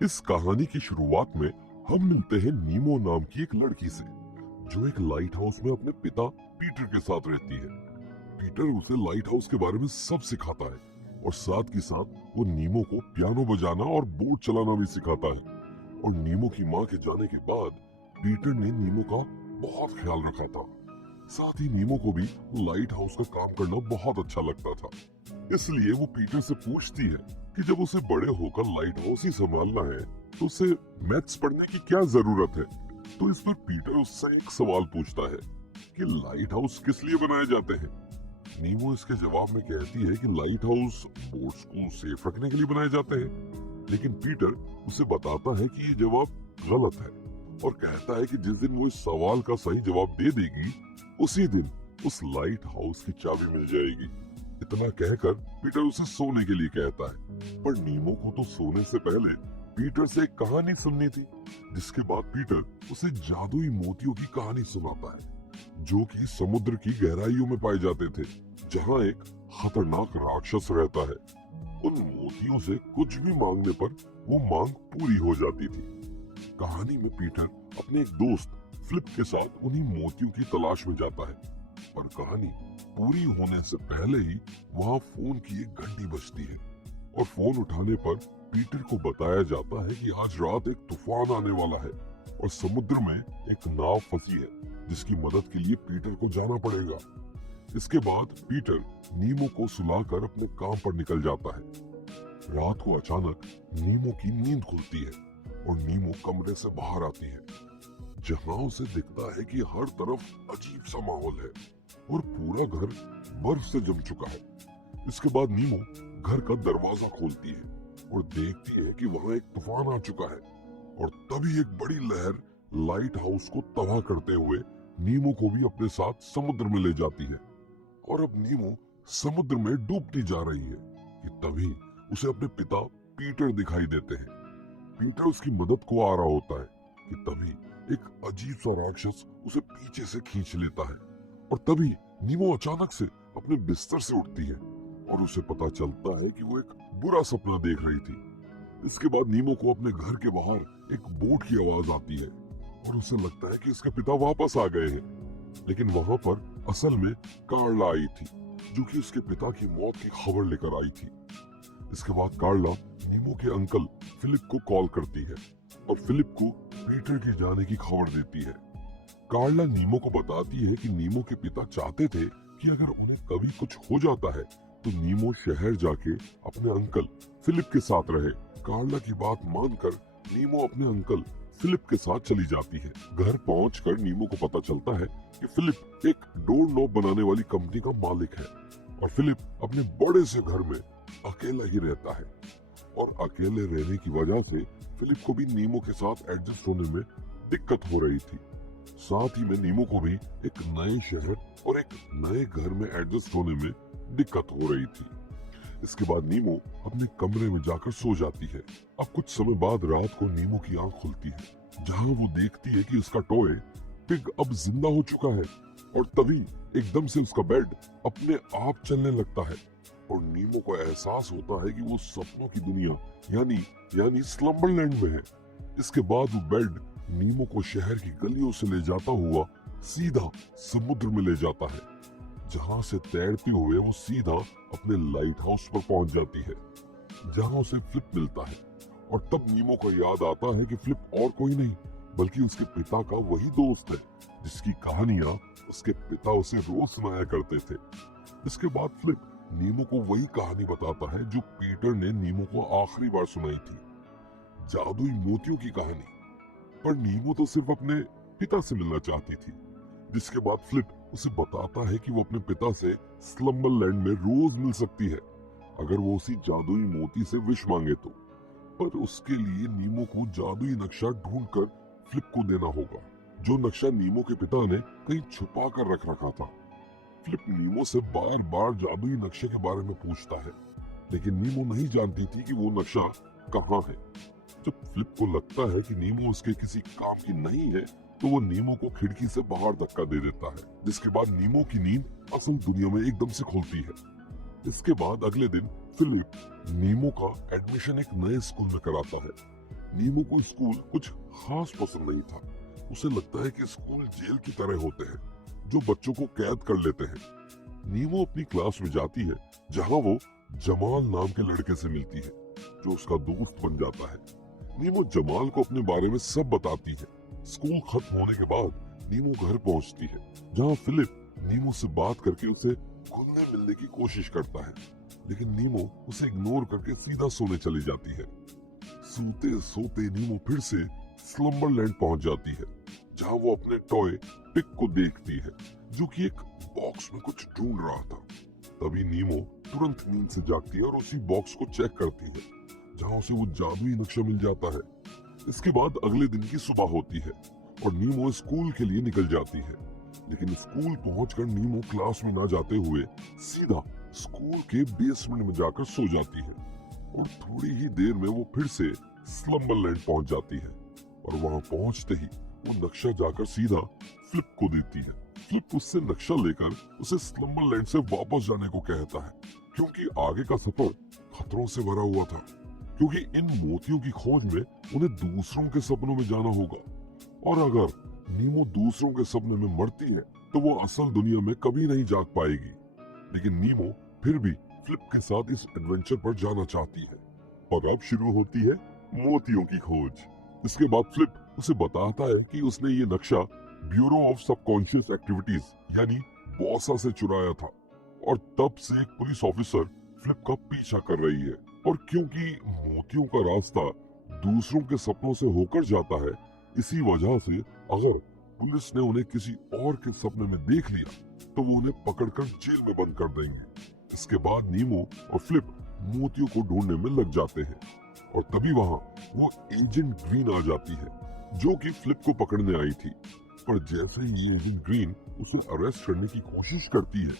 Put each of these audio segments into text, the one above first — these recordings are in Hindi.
इस कहानी की शुरुआत में हम मिलते हैं नीमो नाम की एक लड़की से, जो एक लाइट हाउस में अपने पिता पीटर के साथ रहती है। पीटर उसे लाइट हाउस के बारे में सब सिखाता है और साथ ही साथ वो नीमो को पियानो बजाना और बोट चलाना भी सिखाता है। और नीमो की माँ के जाने के बाद पीटर ने नीमो का बहुत ख्याल रखा था। साथ ही नीमो को भी लाइट हाउस का काम करना बहुत अच्छा लगता था। इसलिए वो पीटर से पूछती है कि जब उसे बड़े होकर लाइट हाउस ही संभालना है तो उसे मैथ्स पढ़ने की क्या जरूरत है। तो इस पर पीटर उससे एक सवाल पूछता है कि लाइट हाउस किस लिए बनाए जाते हैं। नीमो इसके जवाब में कहती है कि लाइट हाउस बोट्स को सेफ रखने के लिए बनाए जाते हैं। लेकिन पीटर उसे बताता है कि ये जवाब गलत है और कहता है कि जिस दिन वो इस सवाल का सही जवाब दे देगी उसी दिन उस लाइट हाउस की चाबी मिल जाएगी। इतना कहकर पीटर उसे सोने के लिए कहता है, पर नीमो को तो सोने से पहले पीटर से एक कहानी सुननी थी। जिसके बाद पीटर उसे जादुई मोतियों की कहानी सुनाता है, जो कि समुद्र की गहराइयों में पाए जाते थे, जहाँ एक खतरनाक राक्षस रहता है। उन मोतियों से कुछ भी मांगने पर वो मांग पूरी हो जाती थी। कहानी में पीटर अपने एक दोस्त फ्लिप के साथ उन्हीं मोतियों की तलाश में जाता है, पर कहानी पूरी होने से पहले ही वहाँ फोन की एक घंटी बजती है और फोन उठाने पर पीटर को बताया जाता है कि आज रात एक तूफान आने वाला है और समुद्र में एक नाव फंसी है, जिसकी मदद के लिए पीटर को जाना पड़ेगा। इसके बाद पीटर नीमो को सुलाकर अपने काम पर निकल जाता है। रात को अचानक नीमो की नींद खुलती है और नीमो कमरे से बाहर आती है, जहाँ उसे दिखता है कि हर तरफ अजीब सा माहौल है और पूरा घर बर्फ से जम चुका है। इसके बाद नीमो घर का दरवाजा खोलती है और देखती है कि वहाँ एक तूफान आ चुका है और तभी एक बड़ी लहर लाइट हाउस को तबाह करते हुए नीमो को भी अपने साथ समुद्र में ले जाती है। और अब नीमो समुद्र में डूबती जा रही है कि तभी उसे अपने पिता पीटर दिखाई देते हैं। पीटर उसकी मदद को आ रहा होता है कि तभी एक अजीब सा राक्षस उसे पीछे से खींच लेता है और तभी नीमो अचानक से अपने बिस्तर से उठती है और उसे पता चलता है कि वो एक बुरा सपना देख रही थी। इसके बाद नीमो को अपने घर के बाहर एक बोट की आवाज आती है और उसे लगता है कि उसके पिता वापस आ गए हैं। लेकिन वहां पर असल में कार्ला आई थी, जो कि उसके पिता की मौत की खबर लेकर आई थी। इसके बाद कार्ला नीमो के अंकल फिलिप को कॉल करती है और फिलिप को पीटर के जाने की खबर देती है। कार्ला नीमो को बताती है कि नीमो के पिता चाहते थे कि अगर उन्हें कभी कुछ हो जाता है तो नीमो शहर जाके अपने अंकल फिलिप के साथ रहे। कार्ला की बात मानकर नीमो अपने अंकल फिलिप के साथ चली जाती है। घर पहुंचकर नीमो को पता चलता है कि फिलिप एक डोर नॉब बनाने वाली कंपनी का मालिक है और फिलिप अपने बड़े से घर में अकेला ही रहता है और अकेले रहने की वजह से फिलिप को भी नीमो के साथ एडजस्ट होने में दिक्कत हो रही थी। साथ ही में नीमो को भी एक नए शहर और एक नए घर में एडजस्ट होने में दिक्कत हो रही थी। इसके बाद नीमो अपने कमरे में जाकर सो जाती है। अब कुछ समय बाद रात को नीमो की आंख खुलती है, जहां वो देखती है कि उसका टॉय पिग अब जिंदा हो चुका है और तभी एकदम से उसका बेड अपने आप चलने लगता है और नीमो को एहसास होता है कि वो सपनों की दुनिया यानी स्लम्बरलैंड में है। इसके बाद वो बेड नीमो को शहर की गलियों से ले जाता हुआ सीधा समुद्र में ले जाता है, जहां से तैरते हुए वो सीधा अपने लाइट हाउस पर पहुंच जाती है, जहां उसे फ्लिप मिलता है। और तब नीमो को याद आता है कि फ्लिप और कोई नहीं बल्कि उसके पिता का वही दोस्त है, जिसकी कहानियां उसके पिता उसे रोज सुनाया करते थे। इसके बाद फ्लिप नीमो को वही कहानी बताता है जो पीटर ने नीमो को आखिरी बार सुनाई थी, जादुई मोतियों की कहानी। पर नीमो तो सिर्फ अपने पिता से मिलना चाहती थी। जिसके बाद फ्लिप उसे बताता है कि वो अपने पिता से स्लम्बरलैंड में रोज मिल सकती है अगर वो उसी जादुई मोती से विश मांगे तो। पर उसके लिए नीमो को जादुई नक्शा ढूंढकर फ्लिप को देना होगा, जो नक्शा नीमो के पिता ने कहीं छुपा कर रख रखा था। फ्लिप नीमो से बार बार जादुई नक्शे के बारे में पूछता है, लेकिन नीमो नहीं जानती थी कि वो नक्शा कहाँ है। जब फ्लिप को लगता है कि नीमो उसके किसी काम की नहीं है तो वो नीमो को खिड़की से बाहर धक्का दे देता है, जिसके बाद नीमो की नींद असल दुनिया में एकदम से खुलती है। इसके बाद अगले दिन फिलिप नीमो का एडमिशन एक नए स्कूल में कराता है। नीमो को स्कूल कुछ खास पसंद नहीं था। उसे लगता है कि स्कूल जेल की तरह होते हैं जो बच्चों को कैद कर लेते हैं। नीमो अपनी क्लास में जाती है जहां वो जमाल नाम के लड़के से मिलती है जो उसका दोस्त बन जाता है। नीमो जमाल को अपने बारे में सब बताती है। स्कूल खत्म होने के बाद नीमो घर पहुंचती है जहां फिलिप नीमो से बात करके उसे घुलने मिलने की कोशिश करता है, लेकिन नीमो उसे इग्नोर करके सीधा सोने चली जाती है। सोते सोते नीमो फिर से स्लम्बरलैंड पहुंच जाती है जहां वो अपने टॉय पिक को देखती है जो कि एक बॉक्स में कुछ ढूंढ रहा था। तभी नीमो तुरंत नींद से जागती है और उसी बॉक्स को चेक करती है जहां उसे वो जादुई नक्शा मिल जाता है। इसके बाद अगले दिन की सुबह होती है और नीमो स्कूल के लिए निकल जाती है, लेकिन स्कूल पहुंचकर नीमो क्लास में ना जाते हुए सीधा स्कूल के बेसमेंट में जाकर सो जाती है और थोड़ी ही देर में वो फिर से स्लम्बरलैंड पहुंच जाती है और वहां पहुंचते ही वो नक्शा जाकर सीधा फ्लिप को देती है। फ्लिप उससे नक्शा लेकर उसे स्लम्बरलैंड से वापस जाने को कहता है क्योंकि आगे का सफर खतरों से भरा हुआ था, क्योंकि इन मोतियों की खोज में उन्हें दूसरों के सपनों में जाना होगा और अगर नीमो दूसरों के सपने में मरती है तो वो असल दुनिया में कभी नहीं जाग पाएगी। लेकिन नीमो फिर भी फ्लिप के साथ इस एडवेंचर पर जाना चाहती है और अब शुरू होती है मोतियों की खोज। इसके बाद फ्लिप उसे बताता है कि उसने ये नक्शा ब्यूरो ऑफ सबकॉन्शियस एक्टिविटीज यानी बॉसा से चुराया था और तब से एक पुलिस ऑफिसर फ्लिप का पीछा कर रही है। और क्योंकि मोतियों का रास्ता दूसरों के सपनों से होकर जाता है, इसी वजह से अगर पुलिस ने उन्हें किसी और के सपने में देख लिया तो वो उन्हें पकड़कर जेल में बंद कर देंगे। इसके बाद नीमो और फ्लिप मोतियों को ढूंढने में लग जाते हैं और तभी वहां वो एजेंट ग्रीन आ जाती है जो कि फ्लिप को पकड़ने आई थी। पर जैसे ही ये एजेंट ग्रीन उसे अरेस्ट करने की कोशिश करती है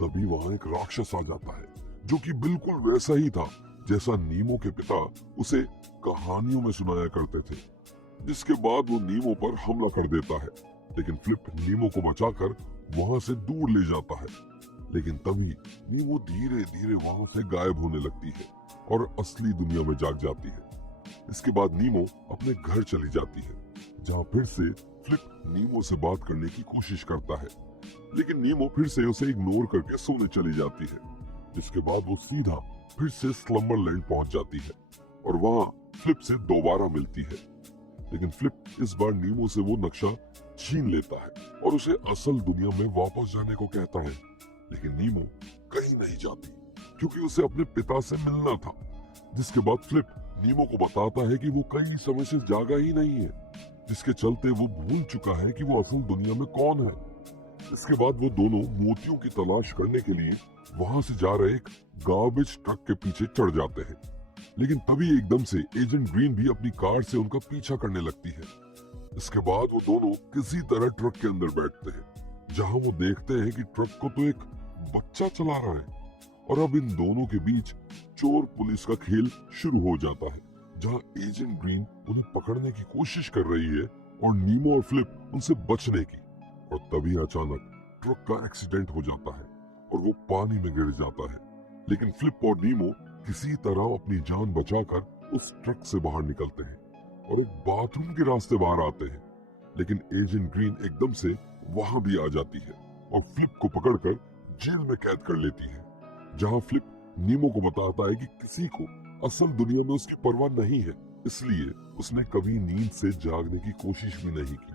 तभी वहां एक राक्षस आ जाता है जो कि बिल्कुल वैसा ही था जैसा नीमो के पिता उसे कहानियों में सुनाया करते थे। जिसके बाद वो नीमो पर हमला कर देता है, लेकिन फ्लिप नीमो को बचाकर वहां से दूर ले जाता है। लेकिन तभी नीमो धीरे धीरे वहां से गायब होने लगती है और असली दुनिया में जाग जाती है। इसके बाद नीमो अपने घर चली जाती है जहां फिर से फ्लिप नीमो से बात करने की कोशिश करता है, लेकिन नीमो फिर से उसे इग्नोर करके सोने चली जाती है। इसके बाद वो सीधा फिर से स्लम्बरलैंड पहुंच जाती है और वहां फ्लिप से दोबारा मिलती है, लेकिन फ्लिप इस बार नीमो से वो नक्शा छीन लेता है और उसे असल दुनिया में वापस जाने को कहता है। लेकिन नीमो कहीं नहीं जाती क्योंकि उसे अपने पिता से मिलना था। जिसके बाद फ्लिप नीमो को बताता है कि वो कई समय से जागा ही नहीं है, जिसके चलते वो भूल चुका है कि वो असल दुनिया में कौन है। इसके बाद वो दोनों मोतियों की तलाश करने के लिए वहां से जा रहे एक गार्बेज ट्रक के पीछे चढ़ जाते हैं, लेकिन तभी एकदम से एजेंट ग्रीन भी अपनी कार से उनका पीछा करने लगती है। इसके बाद वो दोनों किसी तरह ट्रक के अंदर बैठते हैं जहां वो देखते हैं कि ट्रक को तो एक बच्चा चला रहा है और अब इन दोनों के बीच चोर पुलिस का खेल शुरू हो जाता है जहां एजेंट ग्रीन उन्हें पकड़ने की कोशिश कर रही है और नीमो और फ्लिप उनसे बचने की। और तभी अचानक ट्रक का एक्सीडेंट हो जाता है और वो पानी में गिर जाता है, लेकिन फ्लिप और नीमो किसी तरह अपनी जान बचाकर उस ट्रक से बाहर निकलते हैं और एक बाथरूम के रास्ते बाहर आते हैं। लेकिन एजेंट ग्रीन एकदम से वहां भी आ जाती है और फ्लिप को पकड़कर जेल में कैद कर लेती है, जहां फ्लिप नीमो को बताता है कि किसी को असल दुनिया में उसकी परवाह नहीं है, इसलिए उसने कभी नींद से जागने की कोशिश भी नहीं की।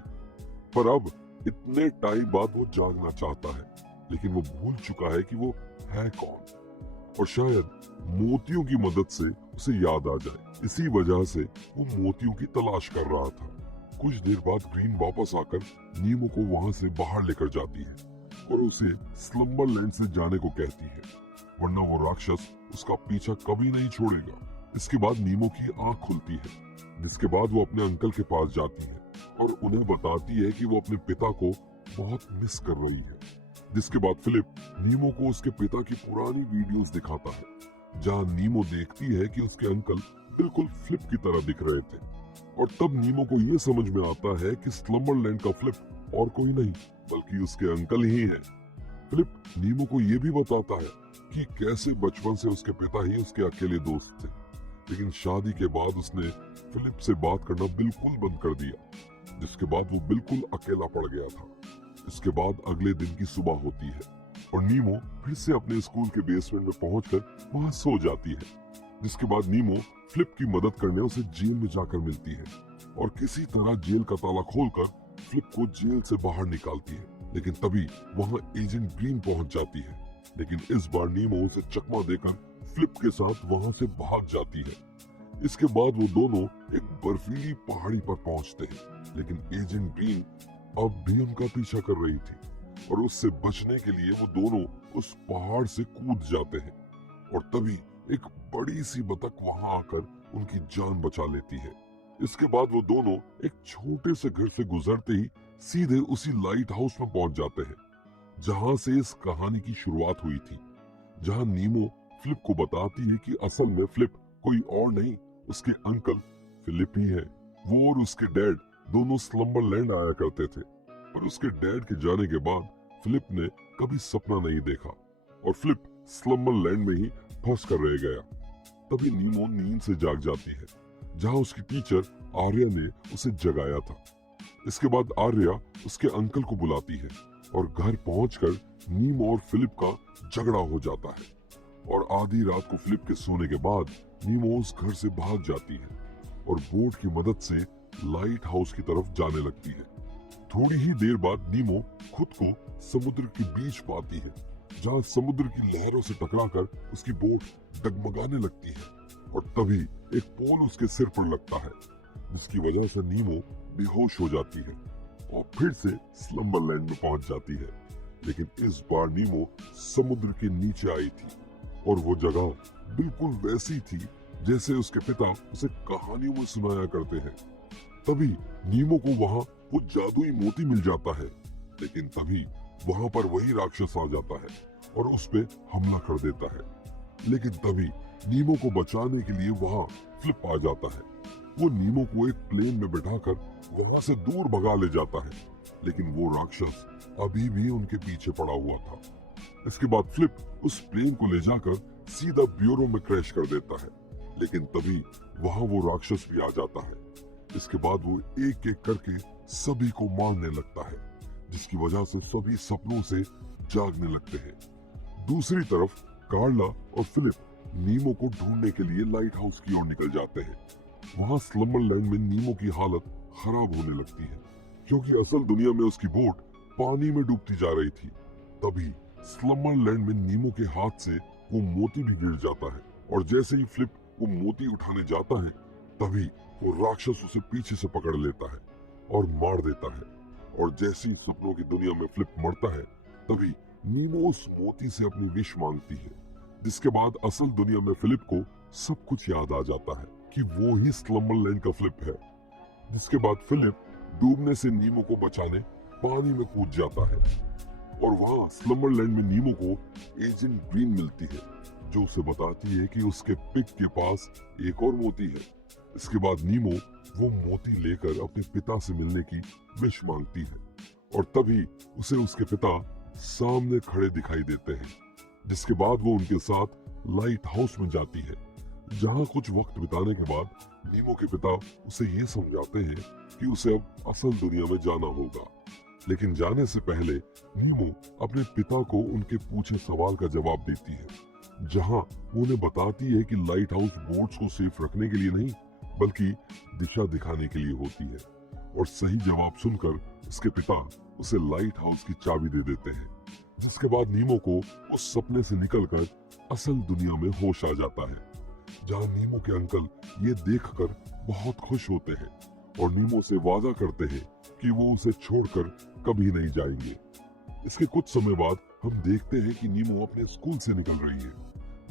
पर अब इतने टाइम बाद वो जागना चाहता है, लेकिन वो भूल चुका है कि वो है कौन और शायद मोतियों की मदद से उसे याद आ जाए। इसी वजह से वो मोतियों की तलाश कर रहा था। कुछ देर बाद ग्रीन वापस आकर नीमो को वहां से बाहर लेकर जाती है और उसे स्लम्बरलैंड से जाने को कहती है, वरना वो राक्षस उसका पीछा कभी नहीं छोड़ेगा। इसके बाद नीमो की आंख खुलती है, जिसके बाद वो अपने अंकल के पास जाती है और उन्हें बताती है कि वो अपने पिता को बहुत मिस कर रही है। जिसके बाद फिलिप नीमो को उसके पिता की पुरानी वीडियोस दिखाता है जहां नीमो देखती है कि उसके अंकल बिल्कुल फ्लिप की तरह दिख रहे थे। और तब नीमो को ये समझ में आता है कि स्लम्बरलैंड का फ्लिप और कोई नहीं बल्कि उसके अंकल ही है। फिलिप नीमो को ये भी बताता है कि कैसे बचपन से उसके पिता ही उसके अकेले दोस्त थे, लेकिन शादी के बाद उसने फिलिप से बात करना बिल्कुल बंद कर दिया, जिसके बाद वो बिल्कुल अकेला पड़ गया था। इसके बाद अगले दिन की सुबह होती है और नीमो फिर से अपने स्कूल के बेसमेंट में पहुंचकर वहां सो जाती है। जिसके बाद नीमो फ्लिप की मदद करने उसे जेल में जाकर मिलती है और किसी तरह जेल का ताला खोलकर फ्लिप को जेल से बाहर निकालती है। लेकिन तभी वहां एजेंट ग्रीन पहुंच जाती है, लेकिन इस बार नीमो उसे चकमा देकर फ्लिप के साथ वहां से भाग जाती है। इसके बाद वो दोनों एक बर्फीली पहाड़ी पर पहुंचते हैं, लेकिन एजेंट ग्रीन अब भी उनका पीछा कर रही थी और उससे बचने के लिए वो दोनों उस पहाड़ से कूद जाते हैं और तभी एक बड़ी सी बतख वहां आकर उनकी जान बचा लेती है। इसके बाद वो दोनों एक छोटे से घर से गुजरते ही सीधे उसी लाइट हाउस में पहुंच जाते हैं जहां से इस कहानी की शुरुआत हुई थी, जहां नीमो फ्लिप को बताती है कि असल में फ्लिप कोई और नहीं, उसके अंकल फिलिप ही है। वो और उसके डैड दोनों स्लम्बरलैंड आया करते थे, पर उसके डैड के जाने के बाद फिलिप ने कभी सपना नहीं देखा और फिलिप स्लम्बरलैंड में ही फंस कर रह गया। तभी नीमो नींद से जाग जाती है, जहां उसकी टीचर आर्या ने उसे जगाया था। इसके बाद आर्या उसके अंकल को बुलाती है और घर पहुंचकर नीमो और फिलिप का झगड़ा हो जाता है और आधी रात को फिलिप के सोने के बाद नीमो उस घर से भाग जाती है और बोट की मदद से लाइट हाउस की तरफ जाने लगती है। थोड़ी ही देर बाद नीमो खुद को समुद्र के बीच पाती है, जहां समुद्र की लहरों से टकराकर उसकी बोट डगमगाने लगती है और तभी एक पोल उसके सिर पर लगता है, जिसकी वजह से नीमो बेहोश हो जाती है और फिर से स्लम्बरलैंड में पहुंच जाती है। लेकिन इस बार नीमो समुद्र के नीचे आई थी और वो जगह बिल्कुल वैसी थी जैसे उसके पिता उसे कहानियों में सुनाया करते हैं। तभी नीमो को वहां वो जादुई मोती मिल जाता है, लेकिन तभी वहां पर वही राक्षस आ जाता है और उस पे हमला कर देता है। लेकिन तभी नीमो को बचाने के लिए वहां फ्लिप आ जाता है। वो नीमो को एक प्लेन में बिठाकर वहां से दूर भगा ले जाता है, लेकिन वो राक्षस अभी भी उनके पीछे पड़ा हुआ था। इसके बाद फ्लिप उस प्लेन को ले जाकर सीधा ब्यूरो में क्रैश कर देता है, लेकिन तभी वहां वो राक्षस भी आ जाता है। इसके बाद वो एक एक करके सभी को मारने लगता है, जिसकी वजह से सभी सपनों से जागने लगते हैं। दूसरी तरफ कार्ला और फिलिप नीमो को ढूंढने के लिए लाइट हाउस की ओर निकल जाते हैं। वहां स्लम्बरलैंड में नीमो की हालत खराब होने लगती है, क्योंकि असल दुनिया में उसकी बोट पानी में डूबती जा रही थी। तभी स्लम्बरलैंड में नीमो के हाथ से वो मोती भी गिर जाता है और जैसे ही फ्लिप वो मोती उठाने जाता है, तभी वो राक्षस उसे पीछे से पकड़ लेता है और मार देता है। और जैसे ही सपनों की दुनिया में फ्लिप मरता है, तभी नीमो उस मोती से अपनी विश मांगती है, जिसके बाद असल दुनिया में फिलिप को सब कुछ याद आ जाता है कि वो ही स्लम्बरलैंड का फिलिप है। जिसके बाद फिलिप डूबने से नीमो को बचाने पानी में कूद जाता है और वहां स्लम्बरलैंड में नीमो को एजेंट ग्रीन मिलती है, जो उसे बताती है कि उसके पिग के पास एक और मोती है। इसके बाद नीमो वो मोती लेकर अपने पिता से मिलने की विश मांगती है और तभी उसे उसके पिता सामने खड़े दिखाई देते हैं। जिसके बाद वो उनके साथ लाइट हाउस में जाती है, जहां कुछ वक्त बिताने के बाद नीमो के पिता उसे ये समझाते हैं कि उसे अब असल दुनिया में जाना होगा। लेकिन जाने से पहले नीमो अपने पिता को उनके पूछे सवाल का जवाब देती है, जहां वो उन्हें बताती है कि लाइट हाउस बोट्स को सेफ रखने के लिए नहीं, बल्कि दिशा दिखाने के लिए होती है। और सही जवाब सुनकर उसके पिता उसे लाइट हाउस की चाबी दे देते हैं। जिसके बाद नीमो को उस सपने से निकलकर असल दुनिया में होश आ जाता है, जहां नीमो के अंकल ये देखकर बहुत खुश होते हैं और नीमो से वादा करते हैं कि वो उसे छोड़कर कभी नहीं जाएंगे। इसके कुछ समय बाद हम देखते हैं कि नीमो अपने स्कूल से निकल रही है,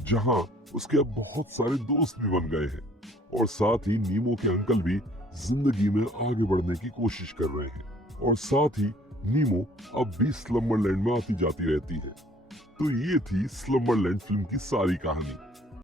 जहां उसके अब बहुत सारे दोस्त भी बन गए हैं और साथ ही नीमो के अंकल भी जिंदगी में आगे बढ़ने की कोशिश कर रहे हैं और साथ ही नीमो अब भी स्लम्बरलैंड में आती जाती रहती है। तो ये थी स्लम्बरलैंड फिल्म की सारी कहानी।